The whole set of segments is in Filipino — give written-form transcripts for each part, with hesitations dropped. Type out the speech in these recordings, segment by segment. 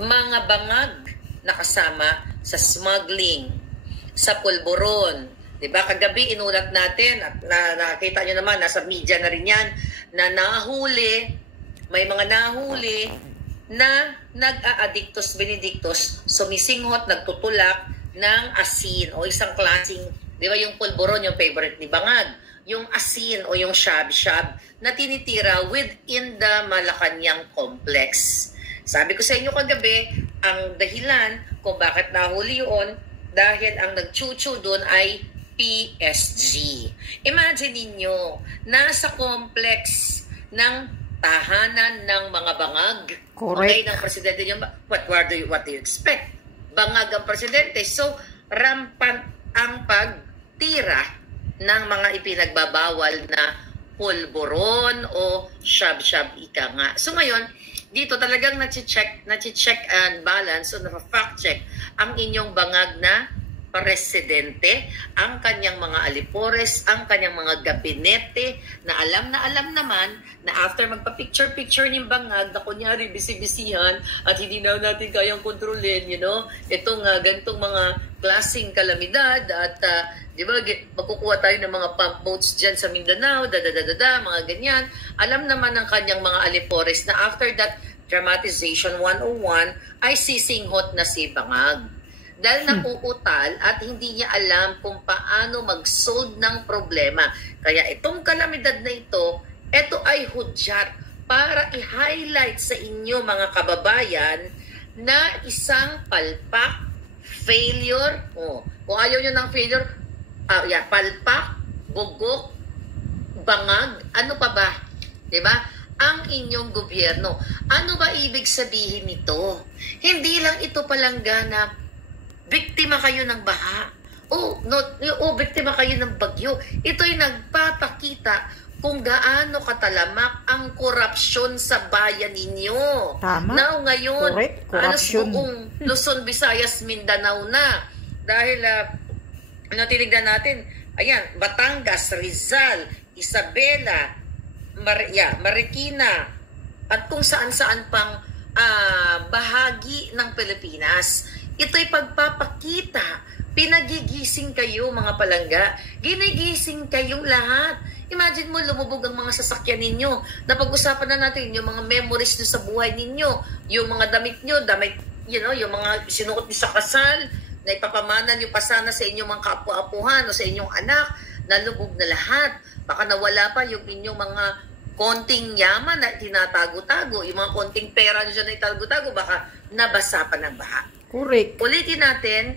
mga bangag na kasama sa smuggling, sa pulburon. Diba? Kagabi inulat natin at nakita nyo naman, nasa media na rin yan, na nahuli, may mga nahuli na nag-aadictus benedictus, sumisinghot, nagtutulak ng asin o isang klaseng, di ba yung pulburon, yung favorite ni Bangag, yung asin o yung shab-shab na tinitira within the Malacanang complex. Sabi ko sa inyo kagabi, ang dahilan kung bakit nahuli yun, dahil ang nagchuchu doon ay PSG. Imagine ninyo, nasa complex ng tahanan ng mga bangag. Correct. Okay, ng presidente niyo, what do you expect? Bangag ang presidente. So, rampant ang pagtira ng mga ipinagbabawal na pulburon o shab-shab ika nga. So ngayon, dito talagang nachi-check and balance o na-fact check ang inyong bangag na presidente, ang kanyang mga alipores, ang kanyang mga gabinete na alam naman na after magpa-picture-picture ni Bangag na kunyari bisi-bisihan at hindi na natin kayang kontrolin, itong ganitong mga klaseng kalamidad at di ba, magkukuha tayo ng mga pump boats dyan sa Mindanao, mga ganyan. Alam naman ng kanyang mga alipores na after that dramatization 101 ay sisinghot na si Bangag. Dahil nakuutal at hindi niya alam kung paano mag-solve ng problema. Kaya itong kalamidad na ito ay hudyat para i-highlight sa inyo mga kababayan na isang palpak, failure, kung ayaw nyo ng failure, palpak, bugok, bangag, ano pa ba? Diba? Ang inyong gobyerno. Ano ba ibig sabihin nito? Hindi lang ito palangga na biktima kayo ng baha. Biktima kayo ng bagyo. Ito'y nagpapakita kung gaano katalamak ang korupsyon sa bayan ninyo. Tama. Now, ngayon, buong Luzon, Visayas, Mindanao na. Dahil, tinignan natin, ayan, Batangas, Rizal, Isabela, Marikina, at kung saan-saan pang bahagi ng Pilipinas. Ito'y pagpapakita. Pinagigising kayo mga palangga. Ginigising kayong lahat. Imagine mo, lumubog ang mga sasakyan ninyo. Napag-usapan na natin yung mga memories nyo sa buhay ninyo. Yung mga damit nyo, yung mga sinuot nyo sa kasal, na ipapamana nyo pa sana sa inyong mga kaapu-apuhan o sa inyong anak, nalubog na lahat. Baka nawala pa yung inyong mga konting yaman na tinatago-tago. Yung mga konting pera nyo dyan na itago-tago, baka nabasa pa ng baha. Correct. Ulitin natin,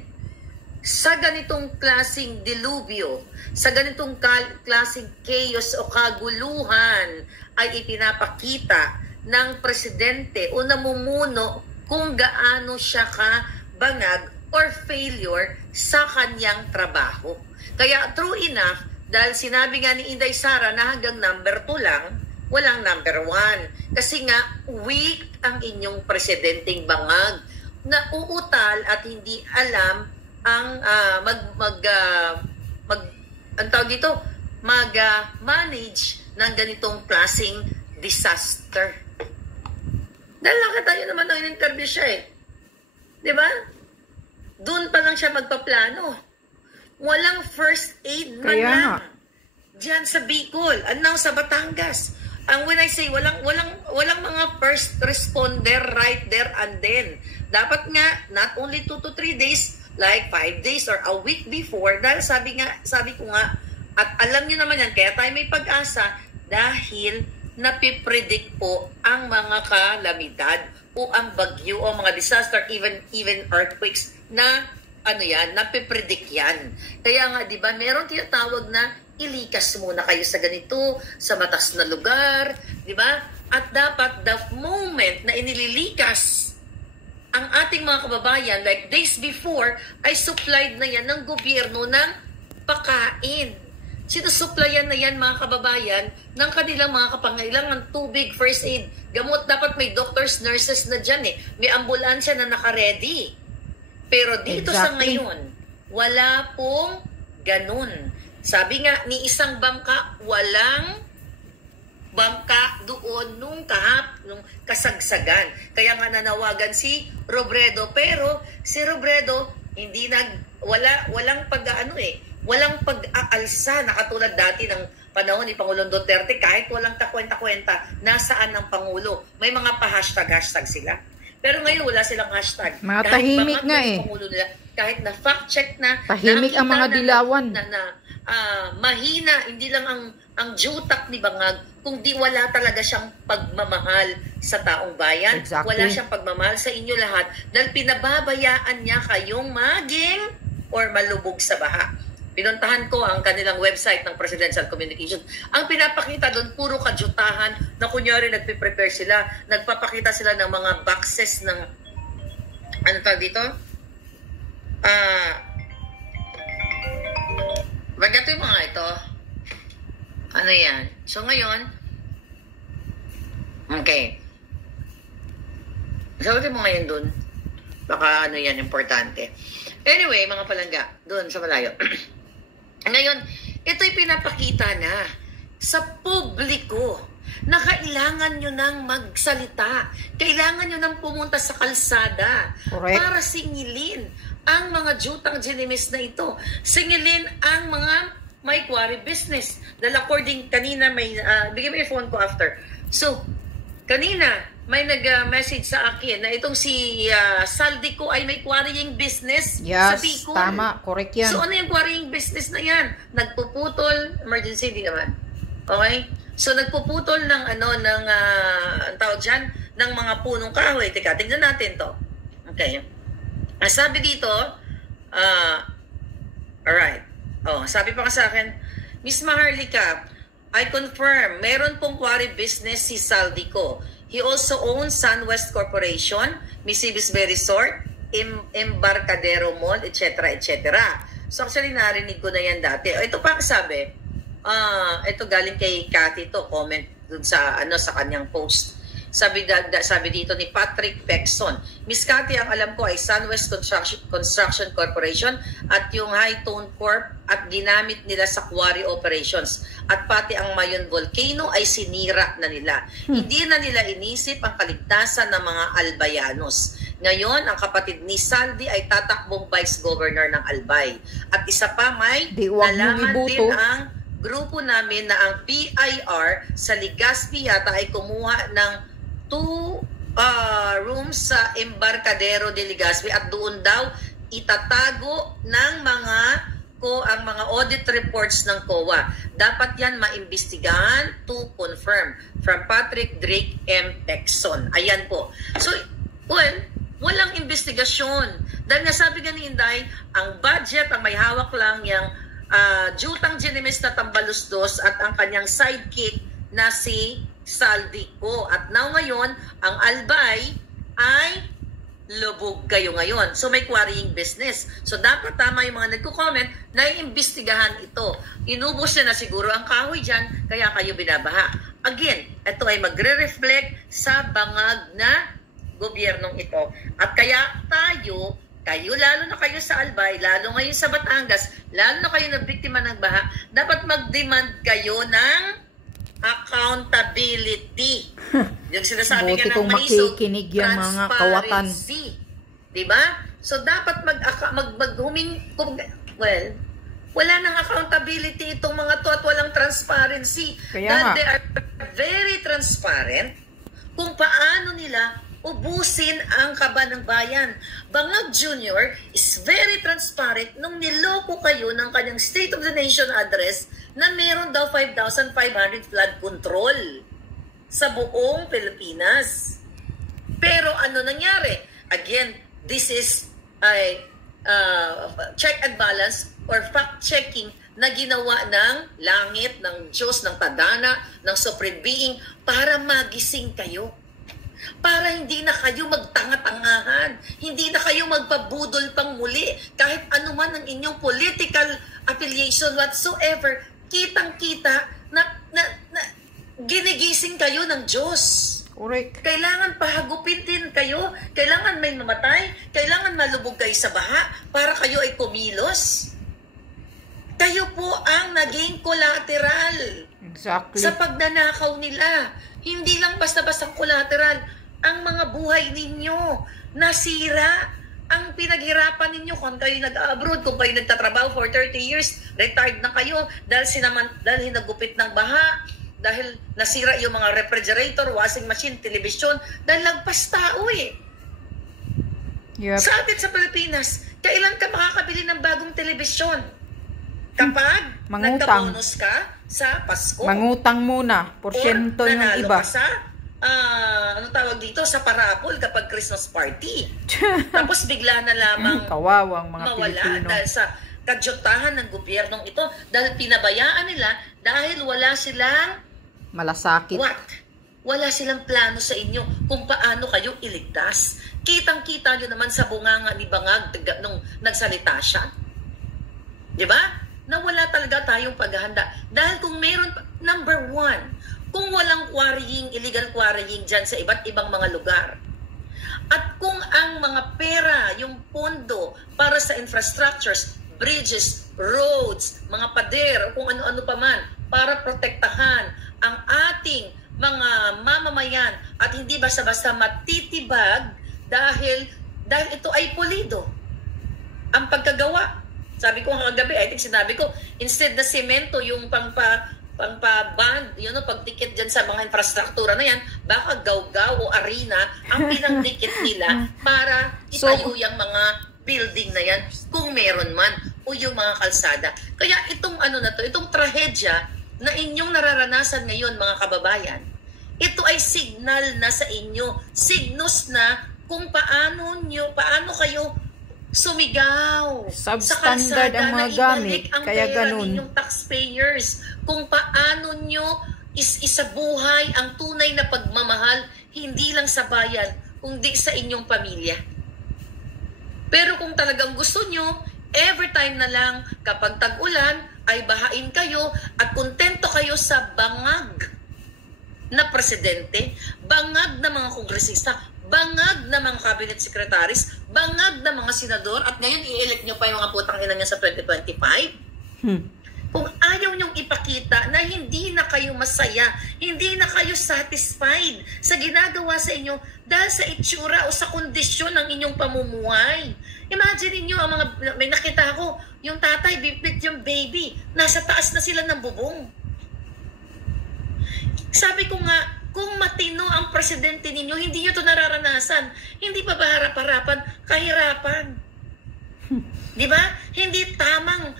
sa ganitong klaseng dilubyo, sa ganitong klaseng chaos o kaguluhan ay ipinapakita ng presidente o namumuno kung gaano siya kabangag or failure sa kanyang trabaho. Kaya true enough, dahil sinabi nga ni Inday Sara na hanggang number 2 lang, walang number 1. Kasi nga, weak ang inyong presidenteng bangag na uutal at hindi alam ang manage ng ganitong klaseng disaster. Dahil nakita nyo naman ng interview siya Di ba? Doon pa lang siya magpaplano. Walang first aid man lang. Diyan sa Bicol, sa Batangas. When I say walang mga first responder right there and then. Dapat nga not only 2 to 3 days, like 5 days or a week before, dahil sabi ko nga, at alam niyo naman yan, kaya tayo may pag-asa dahil napipredict po ang mga kalamidad o ang bagyo o mga disaster, even earthquakes na napipredict yan. Kaya nga, di ba, meron tinatawag na ilikas muna kayo sa ganito, sa matas na lugar, di ba? At dapat the moment na inililikas ang ating mga kababayan, like days before, ay supplied na yan ng gobyerno ng pagkain. Sinusuplayan na yan mga kababayan ng kanilang mga kapangailangan, tubig, first aid, gamot. Dapat may doctors, nurses na dyan May ambulansya na naka-ready. Pero dito sa ngayon, wala pong ganun. Sabi nga, ni isang bangka, walang bangka doon nung kasagsagan. Kaya nga nanawagan si Robredo, pero si Robredo hindi walang walang pag-aalsa na katulad dati ng panahon ni Pangulong Duterte, kahit walang kakwenta-kwenta nasaan ng Pangulo. May mga pa-hashtag sila. Pero ngayon wala silang hashtag. Mga tahimik nga eh. Nila, kahit na fact-check na, tahimik ang mga dilawan. Mahina, hindi lang ang jutak ni Bangag, kundi wala talaga siyang pagmamahal sa taong bayan. Exactly. Wala siyang pagmamahal sa inyo lahat dahil pinababayaan niya kayong maging or malubog sa baha. Pinuntahan ko ang kanilang website ng Presidential Communications. Ang pinapakita doon, puro kajutahan na kunyari nagpe-prepare sila. Nagpapakita sila ng mga boxes ng, ano tawag dito? Bagay yung mga ito. Ano yan? So ngayon, okay. Sagutin mo ngayon doon. Baka ano yan, importante. Anyway, mga palangga, doon sa malayo. Ngayon, ito'y pinapakita na sa publiko na kailangan nyo nang magsalita. Kailangan nyo nang pumunta sa kalsada. Correct. Para singilin ang mga jutang ginimis na ito. Singilin ang mga may quarry business. Dahil according kanina, bigyan mo yung phone ko after. So, kanina, may nag-message sa akin na itong si Saldico ay may quarrying business sa Yes, Bicol. tama. Correct yan. So ano yung quarrying business na yan? Nagpuputol, emergency di naman. Okay? So nagpuputol ng ang tawag dyan, ng mga punong kahoy. Teka, tignan natin to. Okay. Ang sabi dito, alright. Sabi pa ka sa akin, Miss Maharlika, I confirm, meron pong quarry business si Saldico. He also owns SunWest Corporation, Misibis Bay Resort, Embarcadero Mall, etc. etc. So actually narinig ko na yan dati. Ito pa sabi, ito galing kay Cathy to, comment dun sa sa kanyang post. Sabi dito ni Patrick Pexon, Miss Cathy, ang alam ko ay SunWest Construction Corporation at yung High Tone Corp at ginamit nila sa quarry operations. At pati ang Mayon Volcano ay sinira na nila. Hindi na nila inisip ang kaligtasan ng mga Albayanos. Ngayon, ang kapatid ni Saldi ay tatakbong Vice Governor ng Albay. At isa pa, may nalaman din ang grupo namin na ang PIR sa Legazpi yata ay kumuha ng 2 rooms sa Embarcadero de Legazpi at doon daw itatago ng ang mga audit reports ng COA. Dapat yan maimbestigahan to confirm. From Patrick Drake M. Pexon. Ayan po. So, walang investigasyon. Dahil nasabi nga ni Inday, ang budget, ang may hawak lang yung jutang ginimis na Tambalusdos at ang kanyang sidekick na si Saldico. At now ngayon, ang Albay ay lubog kayo ngayon. So may quarrying business. So dapat tama yung mga nagko-comment na iimbestigahan ito. Inubos na siguro ang kahoy dyan, kaya kayo binabaha. Again, ito ay magre-reflect sa bangag na gobyernong ito. At kaya kayo, lalo na kayo sa Albay, lalo ngayon sa Batangas, lalo na kayo na biktima ng baha, dapat mag-demand kayo ng accountability. Yung sinasabi Buti ka ng Maisog, makikinig yung mga kawatan. Diba? So, dapat wala nang accountability itong mga to at walang transparency. Kaya They are very transparent kung paano nila ubusin ang kaba ng bayan. Bangag Jr. is very transparent nung niloko kayo ng kanyang State of the Nation address na meron daw 5,500 flood control sa buong Pilipinas. Pero ano nangyari? Again, this is a check and balance or fact-checking na ginawa ng langit, ng Diyos, ng Tadhana, ng Supreme Being para magising kayo. Para hindi na kayo magtanga-tangahan, hindi na kayo magpabudol pang muli, kahit anuman ang inyong political affiliation whatsoever, kitang-kita na ginigising kayo ng Diyos. Correct. Kailangan pahagupin din kayo, kailangan may mamatay, kailangan malubog kayo sa baha para kayo ay kumilos. Kayo po ang naging collateral. Exactly. sa pagnanakaw nila. Hindi lang basta-bastang collateral. Ang mga buhay ninyo nasira. Ang pinaghirapan ninyo kung kayo nag-abroad, kung kayo nagtatrabaho for 30 years, retired na kayo dahil hinagupit ng baha, dahil nasira yung mga refrigerator, washing machine, television, dahil lagpas tao eh. Yep. Sa atin sa Pilipinas, kailan ka makakabili ng bagong telebisyon? Kapag Mangutang. nagka-bonus ka sa Pasko. Mangutang muna. Porsyento Or yung nanalo iba. ka sa, ano tawag dito, sa parapol kapag Christmas party. Tapos bigla na lamang Kawawang mga mawala Pilipino. dahil sa kadyutahan ng gobyernong ito, dahil pinabayaan nila, dahil wala silang Malasakit. wala silang plano sa inyo kung paano kayo iligtas. Kitang-kita nyo naman sa bunganga ni Bangag nung nagsalita siya. Di ba? Na wala talaga tayong paghahanda. Dahil kung meron, number one, kung walang quarrying, illegal quarrying dyan sa iba't ibang mga lugar, at kung ang mga pera, yung pondo para sa infrastructures, bridges, roads, mga pader, kung ano-ano pa man, para protektahan ang ating mga mamamayan at hindi basta-basta matitibag dahil ito ay pulido. Ang pagkagawa, sabi ko kagabi, I think sinabi ko, instead na semento yung pangpa-band, yun know, pagdikit dyan sa mga infrastruktura na yan, baka gaw-gaw o arena ang pinagdikit nila para itayo yung mga building na yan, kung meron man, o yung mga kalsada. Kaya itong itong trahedya na inyong nararanasan ngayon, mga kababayan, ito ay signal na sa inyo, signos na kung paano kayo sumigaw Substandard ang mga gamit, ang kaya pera ganun. ninyong taxpayers, kung paano nyo isabuhay ang tunay na pagmamahal, hindi lang sa bayan, kundi sa inyong pamilya. Pero kung talagang gusto nyo, every time na lang kapag tag-ulan, ay bahain kayo at kontento kayo sa bangag na presidente, bangag na mga kongresista, bangag na mga cabinet secretaries, bangag na mga senador, at ngayon i-elect nyo pa yung mga putang ina niya sa 2025. Kung ayaw nyong ipakita na hindi na kayo masaya, hindi na kayo satisfied sa ginagawa sa inyo dahil sa itsura o sa kondisyon ng inyong pamumuhay. Imagine niyo ang mga, may nakita ako, yung tatay, bibit yung baby, nasa taas na sila ng bubong. Sabi ko nga, kung matino ang presidente ninyo, hindi nyo ito nararanasan. Hindi pa ba harap-harapan? Kahirapan. Di ba? Hindi tamang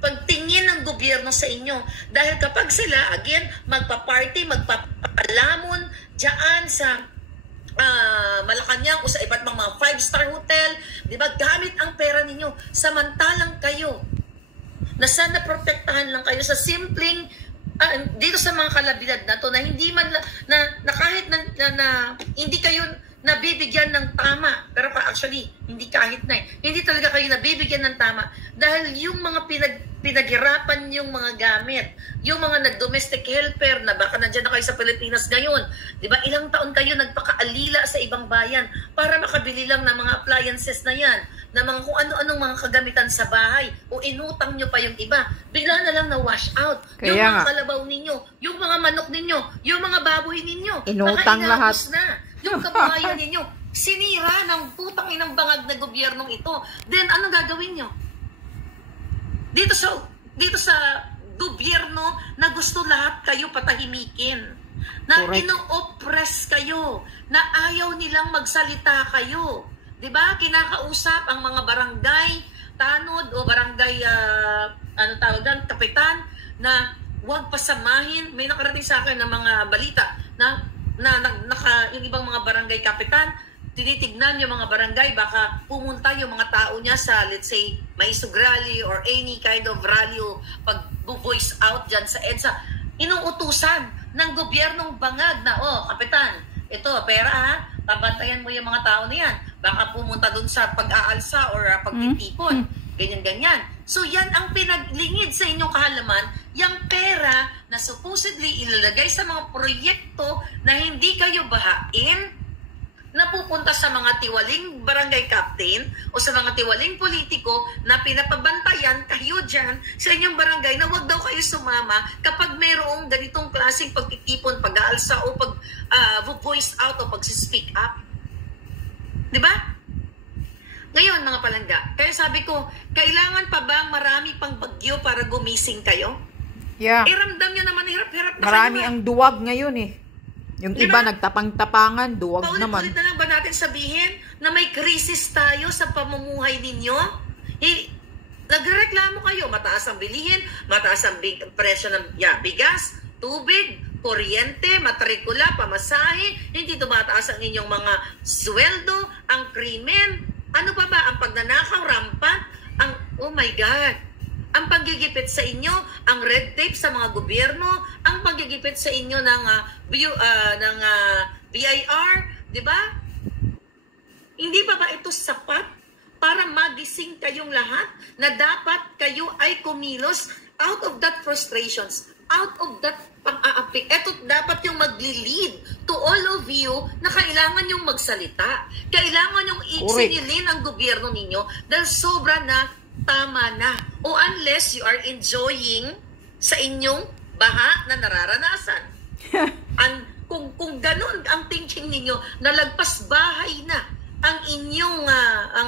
pagtingin ng gobyerno sa inyo. Dahil kapag sila, again, magpa-party, magpapalamon dyan sa Malacanang o sa iba't mga 5-star hotel, di ba? Gamit ang pera ninyo. Samantalang kayo, na sana protektahan lang kayo sa simpleng dito sa mga kalabilidad na to na hindi man na kahit na hindi kayo nabibigyan ng tama, pero actually hindi kahit na hindi talaga kayo nabibigyan ng tama dahil yung mga pinaghirapan yung mga gamit, yung mga nag-domestic helper na baka nandiyan na kayo sa Pilipinas ngayon, di ba, ilang taon kayo nagpakaalila sa ibang bayan para makabili lang ng mga appliances na yan, na mga kung ano-anong mga kagamitan sa bahay, o inutang nyo pa yung iba, bigla na lang na-wash out. Kaya yung mga nga, kalabaw ninyo, yung mga manok ninyo, yung mga baboy ninyo, inutang lahat. Na. Yung kabuhayan ninyo, sinira ng putang inang bangag na gobyernong ito. Then, ano gagawin nyo? Dito sa gobyerno na gusto lahat kayo patahimikin, na ino-oppress kayo, na ayaw nilang magsalita kayo. 'Di ba? Kinakausap ang mga barangay tanod o barangay kapitan na huwag pasamahin. May nakarating sa akin ng mga balita na yung ibang mga barangay kapitan, tinitignan yung mga barangay, baka pumunta yung mga tao niya sa, let's say, Maisog rally or any kind of rally o pag-voice out dyan sa EDSA. Inuutusan ng gobyernong bangag na, kapitan, ito, pera ha, tabantayan mo yung mga tao na yan. Baka pumunta dun sa pag-aalsa or pagtitipon. Ganyan-ganyan. So yan ang pinaglingid sa inyong kahalaman, yung pera na supposedly ilalagay sa mga proyekto na hindi kayo bahain, napupunta sa mga tiwaling barangay captain o sa mga tiwaling politiko na pinapabantayan kayo dyan sa inyong barangay na wag daw kayo sumama kapag mayroong ganitong klaseng pagtitipon, pag-aalsa o pag-voice out o pag-speak up. Diba? Ngayon mga palangga, kaya sabi ko, kailangan pa bang marami pang bagyo para gumising kayo? Yeah. Ramdam nyo naman, hirap-hirap na Marami kayo. ang duwag ngayon eh. Yung Diba? iba nagtapang-tapangan, duwag naman. Paulit-ulit na lang ba natin sabihin na may krisis tayo sa pamumuhay ninyo? Nagreklamo kayo, mataas ang bilihin, mataas ang presyo ng bigas, tubig, kuryente, matrikula, pamasahe, hindi tumataas ang inyong mga sweldo, ang krimen, ano pa ba, ang pagnanakaw, rampant, oh my God, ang paggigipit sa inyo, ang red tape sa mga gobyerno, ang paggigipit sa inyo ng BIR, di ba? Hindi pa ba ito sapat para magising kayong lahat na dapat kayo ay kumilos out of that frustrations, out of that pang-aapik. Ito dapat yung magli-lead to all of you na kailangan yung magsalita. Kailangan yung isingilin ang gobyerno ninyo dahil sobra na tama na. O unless you are enjoying sa inyong baha na nararanasan. Kung ganun ang thinking ninyo, nalagpas bahay na ang inyong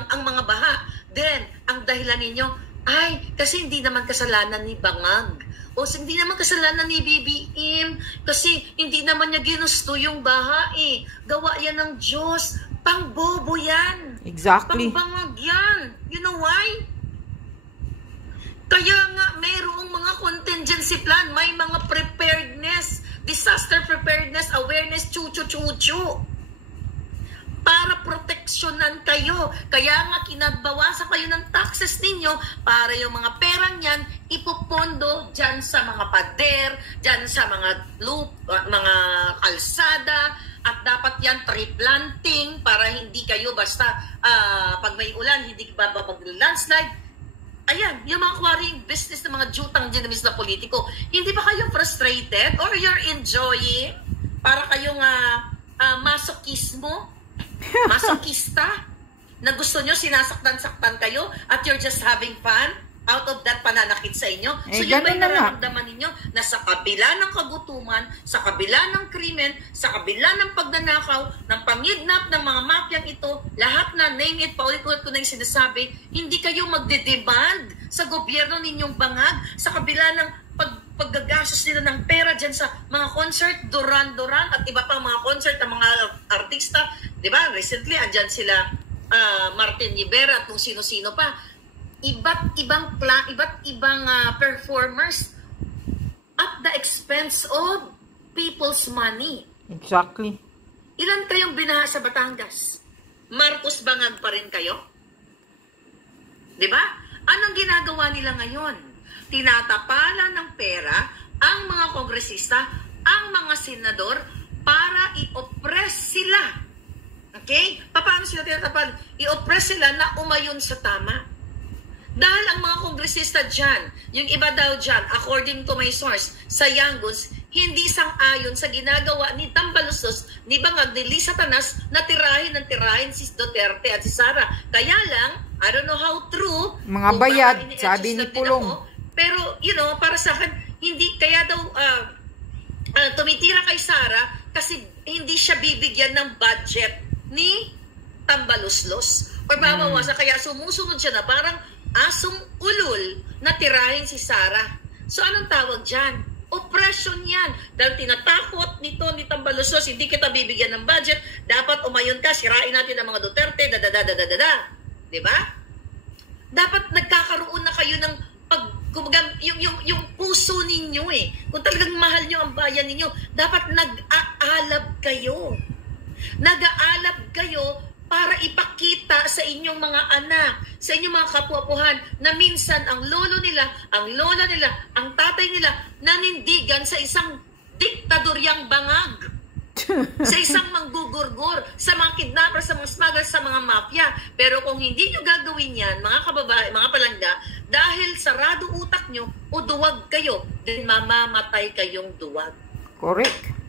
ang mga baha, then ang dahilan ninyo ay kasi hindi naman kasalanan ni Bangag o hindi naman kasalanan ni BBM kasi hindi naman niya ginusto yung baha eh. Gawa yan ng Diyos. Pangbobo yan. Exactly. Pangbangag yan. You know why? Kaya nga, mayroong mga contingency plan, may mga preparedness, disaster preparedness, awareness, chuchu-chuchu. Para proteksyonan kayo. Kaya nga, kinabawasan kayo ng taxes ninyo para yung mga perang yan, ipupondo dyan sa mga pader, dyan sa mga loop, mga kalsada, at dapat yan tree planting para hindi kayo basta pag may ulan, hindi bababag-landslide. Ayan, yung mga quarrying business ng mga jutang dinamis na politiko, hindi ba kayo frustrated or you're enjoying para kayong masokista na gusto nyo sinasaktan-saktan kayo at you're just having fun out of that pananakit sa inyo? So yun ba yung nararamdaman ninyo na sa kabila ng kagutuman, sa kabila ng krimen, sa kabila ng pagnanakaw, ng pangidnap ng mga mafyang ito, lahat na name it, paulit-ulit ko na yung sinasabi, hindi kayo magde-demand sa gobyerno ninyong Bangag sa kabila ng paggagastos nila ng pera dyan sa mga concert, Duran-Duran at iba pang mga concert ng mga artista. Diba? Recently, andyan sila Martin Rivera at kung sino-sino pa. Iba't ibang performers at the expense of people's money. Exactly. Ilan kayong binaha sa Batangas? Marcos Bangag pa rin kayo? Diba? Anong ginagawa nila ngayon? Tinatapalan ng pera ang mga kongresista, ang mga senador para i-oppress sila. Okay? Paano sila tinatapalan? I-oppress sila na umayon sa tama. Dahil ang mga kongresista dyan, yung iba daw dyan, according to my source, sa Yanggons, hindi sang-ayon sa ginagawa ni Tambaluslos, ni Bangag, ni Lisa Tanas, na tirahin si Duterte at si Sara. Kaya lang, I don't know how true. Mga bayad, sabi ni Pulong. Pero, you know, para sa akin, hindi, kaya daw tumitira kay Sara kasi hindi siya bibigyan ng budget ni Tambaluslos. Or babawasan, kaya sumusunod siya na parang asong ulol na tirahin si Sara. So anong tawag dyan? Oppression yan. Dahil tinatakot nito ni Tambaluslos, hindi kita bibigyan ng budget, dapat umayon ka, sirain natin ang mga Duterte, diba? Dapat nagkakaroon na kayo ng yung puso ninyo eh. Kung talagang mahal nyo ang bayan ninyo, dapat nag-aalab kayo. Nag-aalab kayo para ipakita sa inyong mga anak, sa inyong mga kapwa-puhan na minsan ang lolo nila, ang lola nila, ang tatay nila nanindigan sa isang diktadoryang Bangag. Sa isang manggugurgur, sa mga kidnappers, sa mga smugglers, sa mga mafia. Pero kung hindi nyo gagawin yan, mga kababae, mga palangga, dahil sarado utak nyo o duwag kayo, then mamamatay kayong duwag. Correct.